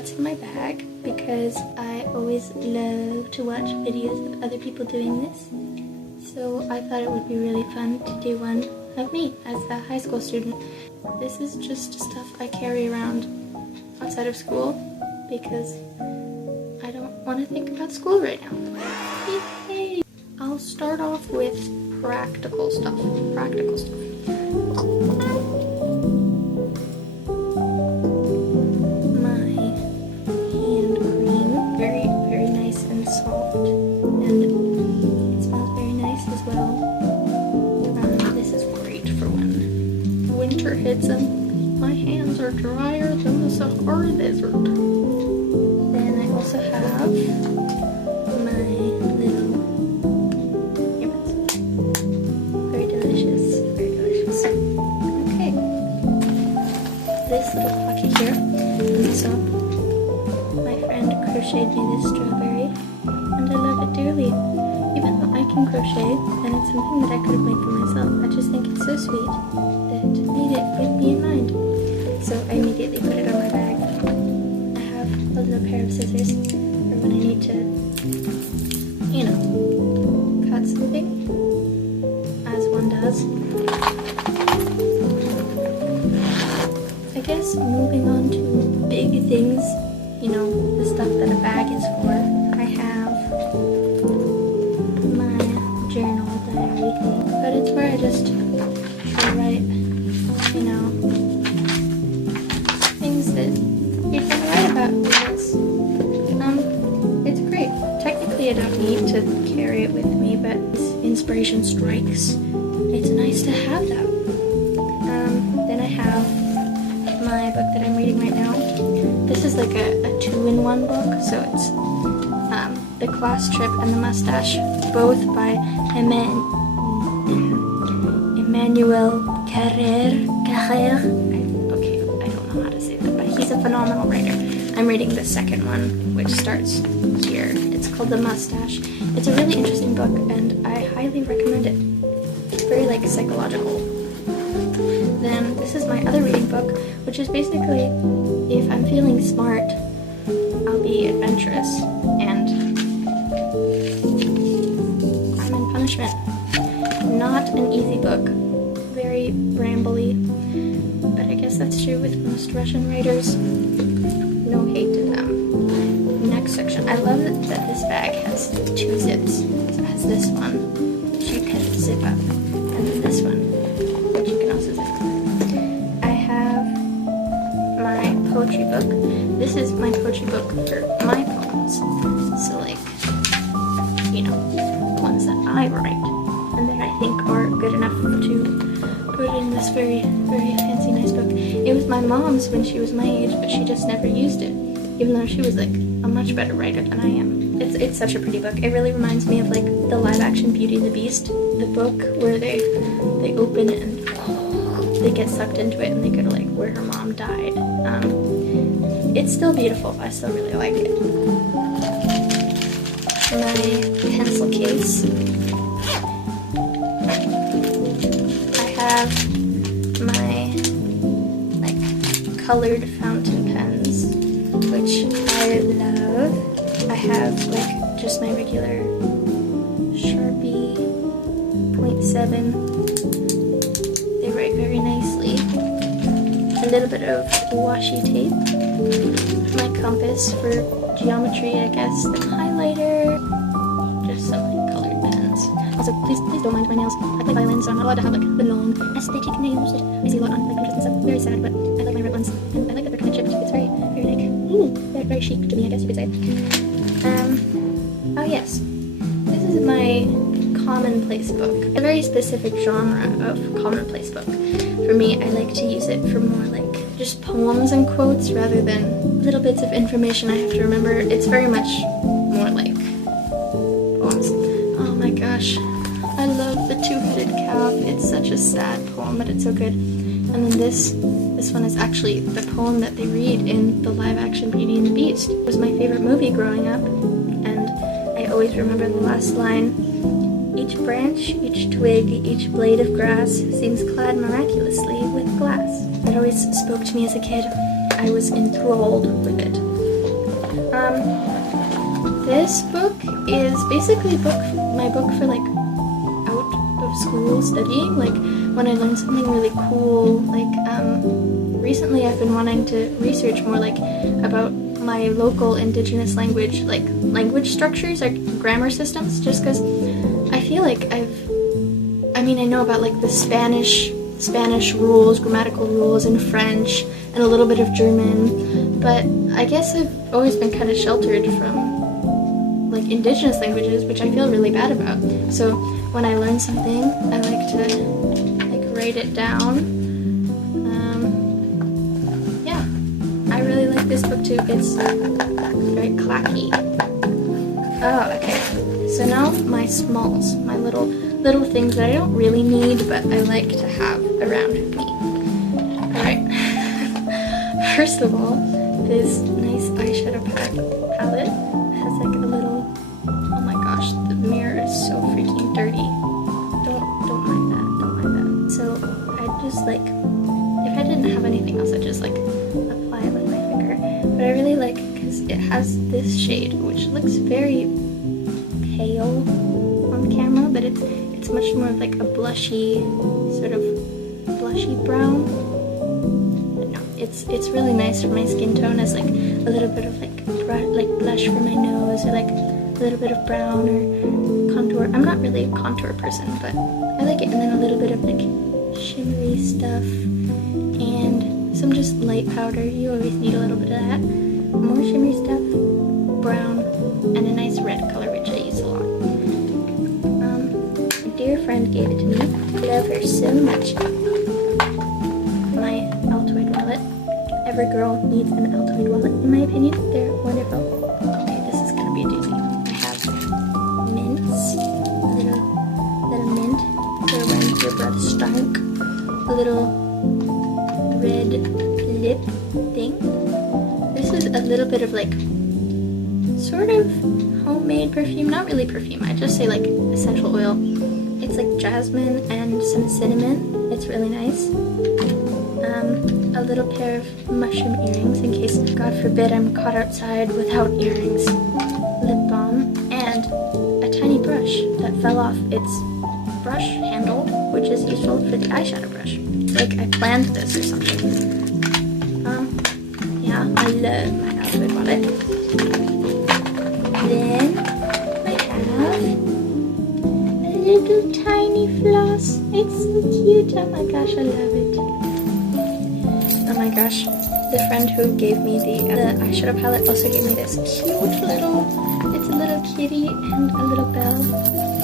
what's in my bag because I always love to watch videos of other people doing this. So I thought it would be really fun to do one of me as a high school student. This is just stuff I carry around outside of school because I don't want to think about school right now. Yay! I'll start off with practical stuff. My hand cream, very nice and soft, and it smells very nice as well. This is great for when winter hits and my hands are drier than the Sahara Desert. Then I also have my little earbuds. Very delicious. Okay. This little pocket here, and so my friend crocheted me this strawberry, and I love it dearly. Even though I can crochet, and it's something that I could have made for myself, I just think it's so sweet that it made it with me in mind. So I immediately put it on my bag. I have a little pair of scissors for when I need to, you know, cut something, as one does. I guess moving on to big things, you know, the stuff that a bag is for, I have my journal diary thing, but it's where I just write, you know, things that you can write about because it's great. Technically I don't need to carry it with me, but inspiration strikes. It's nice to have that. Then I have my book that I'm reading right now. This is like a 2-in-1 book, so it's The Class Trip and the Mustache, both by Emmanuel Carrère. Okay, I don't know how to say that, but he's a phenomenal writer. I'm reading the second one, which starts here. It's called The Mustache. It's a really interesting book, and I highly recommend it. It's very, like, psychological. Then this is my other reading book, which is basically, if I'm feeling smart, I'll be adventurous, and I'm in punishment. Not an easy book, very rambly, but I guess that's true with most Russian writers. No hate to them. Next section. I love that this bag has 2 zips. So it has this one, which you can zip up, and then this one, which you can also zip up. I have my poetry book. This is my poetry book for my poems. So like, you know, ones that I write and that I think are good enough to put in this very fancy nice book. It was my mom's when she was my age, but she just never used it, even though she was like a much better writer than I am. It's such a pretty book. It really reminds me of like the live action Beauty and the Beast, the book where they open it and they get sucked into it and they go to like where her mom died. It's still beautiful. I still really like it. My pencil case. I have my like colored fountain pens, which I love. I have like just my regular Sharpie 0.7. They write very nicely. A little bit of washi tape. My compass for geometry, I guess. The highlighter. Just some like colored pens. Also, please don't mind my nails. I play violin, so I'm not allowed to have like the long aesthetic nails that I see a lot on like Pinterest and stuff. Very sad, but I like my red ones, and I like that they're kind of chipped. It's very like very chic to me, I guess you could say. Oh yes, this is my commonplace book. A very specific genre of commonplace book. For me, I like to use it for more like just poems and quotes rather than little bits of information I have to remember. It's very much more like poems. Oh my gosh, I love the two-headed calf. It's such a sad poem, but it's so good. And then this one is actually the poem that they read in the live-action Beauty and the Beast. It was my favorite movie growing up, and I always remember the last line. Each branch, each twig, each blade of grass seems clad miraculously with glass. That always spoke to me as a kid. I was enthralled with it. This book is basically my book for like out of school studying, like when I learn something really cool. Like recently I've been wanting to research more like about my local indigenous language, like language structures or grammar systems, just because I feel like I know about like the Spanish rules, grammatical rules, and French, and a little bit of German, but I guess I've always been kind of sheltered from like indigenous languages, which I feel really bad about. So when I learn something, I like to like write it down. Yeah, I really like this book too. It's very clacky. Oh, okay. So now my smalls, my little things that I don't really need, but I like to have around me. Alright. First of all, this nice eyeshadow palette has like a little, oh my gosh, the mirror is so freaking dirty. Don't mind that. So I just like, if I didn't have anything else, I'd just like apply it with my finger. But I really like, because it has this shade, which looks very pale on camera, but it's much more of like a blushy, sort of blushy brown. But no, it's really nice for my skin tone as like a little bit of like blush for my nose, or like a little bit of brown or contour. I'm not really a contour person, but I like it. And then a little bit of like shimmery stuff and some just light powder. You always need a little bit of that. More shimmery stuff, brown, and a nice red color, which I use a lot. Dear friend gave it to me. Love her so much. My Altoid wallet. Every girl needs an Altoid wallet, in my opinion. They're wonderful. Okay, this is gonna be a doozy. I have mints, a little mint for when your breath stunk, a little red lip thing. This is a little bit of like sort of homemade perfume, not really perfume. I just say like essential oil. It's like jasmine and some cinnamon. It's really nice. A little pair of mushroom earrings in case, God forbid, I'm caught outside without earrings. Lip balm and a tiny brush that fell off its brush handle, which is useful for the eyeshadow brush. Like I planned this or something. Yeah, I love my Altoid wallet. Then I have little tiny floss. It's so cute. Oh my gosh, I love it. Oh my gosh, the friend who gave me the eyeshadow palette also gave me this cute little, it's a little kitty and a little bell,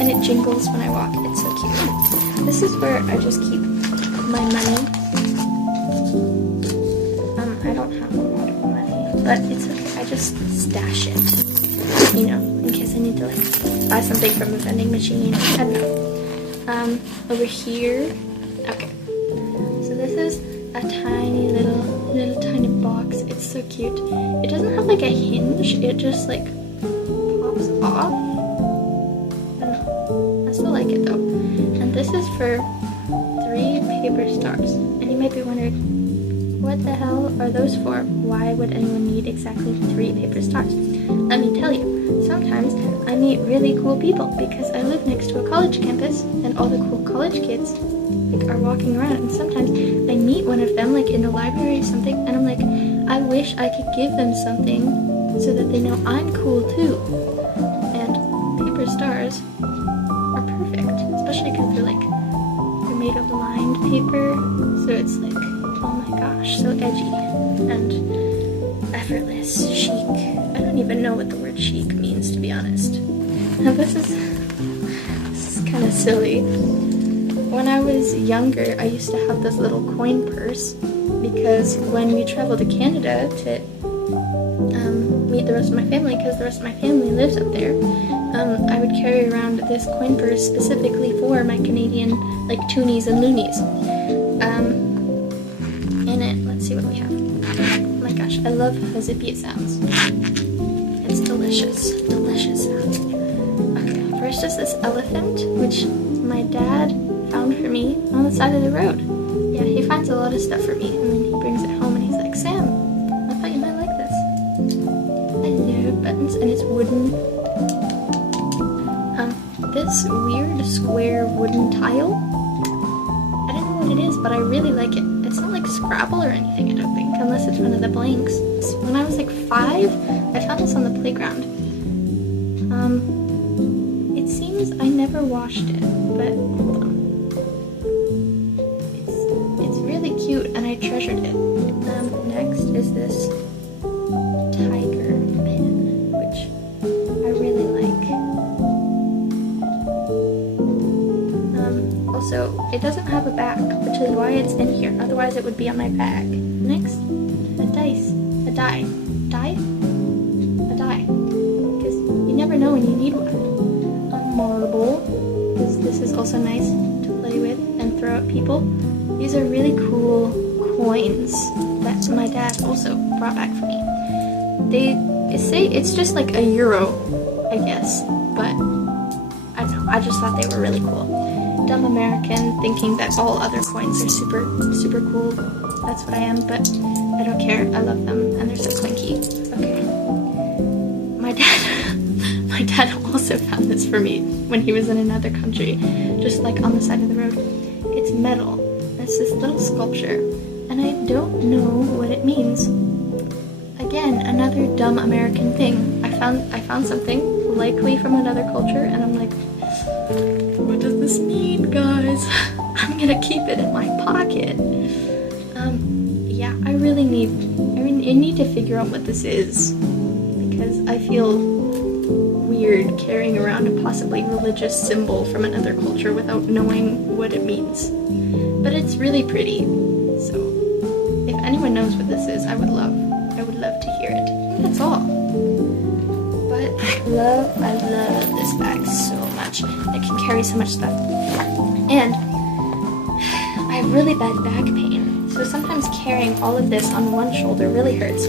and it jingles when I walk. It's so cute. This is where I just keep my money. I don't have a lot of money, but it's okay. I just stash it, you know, in case I need to like buy something from a vending machine. I don't know. Over here, okay. So this is a tiny little tiny box. It's so cute. It doesn't have like a hinge. It just like pops off. I don't know. I still like it though. And this is for 3 paper stars. And you might be wondering, what the hell are those for? Why would anyone need exactly 3 paper stars? Let me tell you. Sometimes I meet really cool people because I live next to a college campus and all the cool college kids like are walking around, and sometimes I meet one of them like in the library or something, and I'm like, I wish I could give them something so that they know I'm cool too. And paper stars are perfect, especially because they're made of lined paper, so it's like, oh my gosh, so edgy and effortless, chic. I don't even know what the word chic means, to be honest. Now this is kind of silly. When I was younger, I used to have this little coin purse because when we traveled to Canada to meet the rest of my family, because the rest of my family lives up there, I would carry around this coin purse specifically for my Canadian like toonies and loonies. In it, let's see what we have. Oh my gosh, I love how zippy it sounds. It's delicious, delicious sound. Okay, first is this elephant, which my dad found for me on the side of the road. Yeah, he finds a lot of stuff for me, and then he brings it home and he's like, Sam, I thought you might like this. Hello. buttons, and it's wooden. This weird square wooden tile, I don't know what it is, but I really like it. It's not like Scrabble or anything, I don't think, unless it's one of the blanks. When I was like 5, I found this on the playground. It seems I never washed it, but hold on. It's really cute, and I treasured it. Next is this tiger pin, which I really like. Also, it doesn't have a back, which is why it's in here. Otherwise, it would be on my bag. Next, a dice. A die. Die? A die. Because you never know when you need one. A marble, because this is also nice to play with and throw at people. These are really cool coins that my dad also brought back for me. They say it's just like a euro, I guess, but I don't know. I just thought they were really cool. Dumb American, thinking that all other coins are super, super cool. That's what I am, but I don't care. I love them, and they're so clinky. Okay. My dad also found this for me when he was in another country, just like on the side of the road. It's metal. It's this little sculpture, and I don't know what it means. Again, another dumb American thing. I found something likely from another culture, and I'm like, what does this mean, guys? I'm gonna keep it in my pocket. Yeah, I need to figure out what this is, because I feel weird carrying around a possibly religious symbol from another culture without knowing what it means. But it's really pretty, so if anyone knows what this is, I would love to hear it. That's all. But I love this bag so much. It can carry so much stuff. And I have really bad back pain, so sometimes carrying all of this on one shoulder really hurts.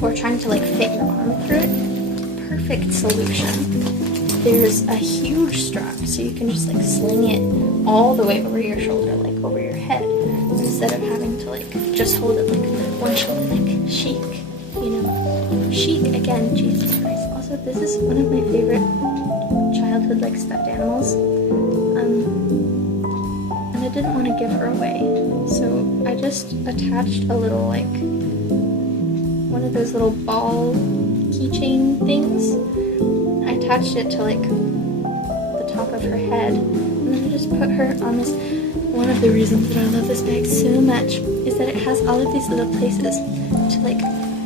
Or trying to like fit your arm through it. Perfect solution. There's a huge strap, so you can just like sling it all the way over your shoulder, like over your head, instead of having to like just hold it like one shoulder, like chic, you know. Chic again, Jesus Christ. Also, this is one of my favorite childhood like stuffed animals. And I didn't want to give her away, so I just attached a little like one of those little ball keychain things. I attached it to like the top of her head, and then I just put her on this. One of the reasons that I love this bag so much is that it has all of these little places to like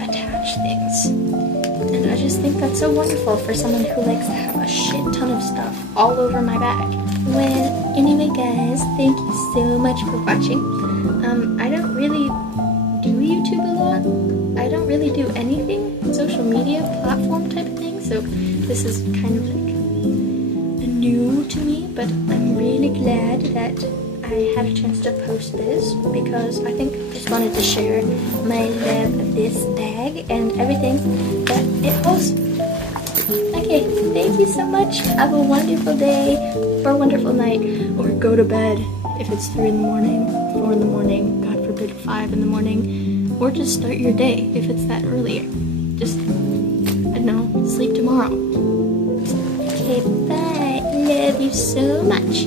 attach things, and I just think that's so wonderful for someone who likes to have a shit ton of stuff all over my bag. Well, anyway guys, thank you so much for watching. I don't really do YouTube a lot. I don't really do anything social media platform type of thing, so this is kind of like new to me, but I'm really glad that I had a chance to post this, because I think I just wanted to share my love of this bag and everything that it holds. Okay, thank you so much. Have a wonderful day, or a wonderful night, or go to bed if it's 3 in the morning, 4 in the morning, God forbid 5 in the morning, or just start your day if it's that early. Just, I don't know, sleep tomorrow. Okay, bye. Love you so much.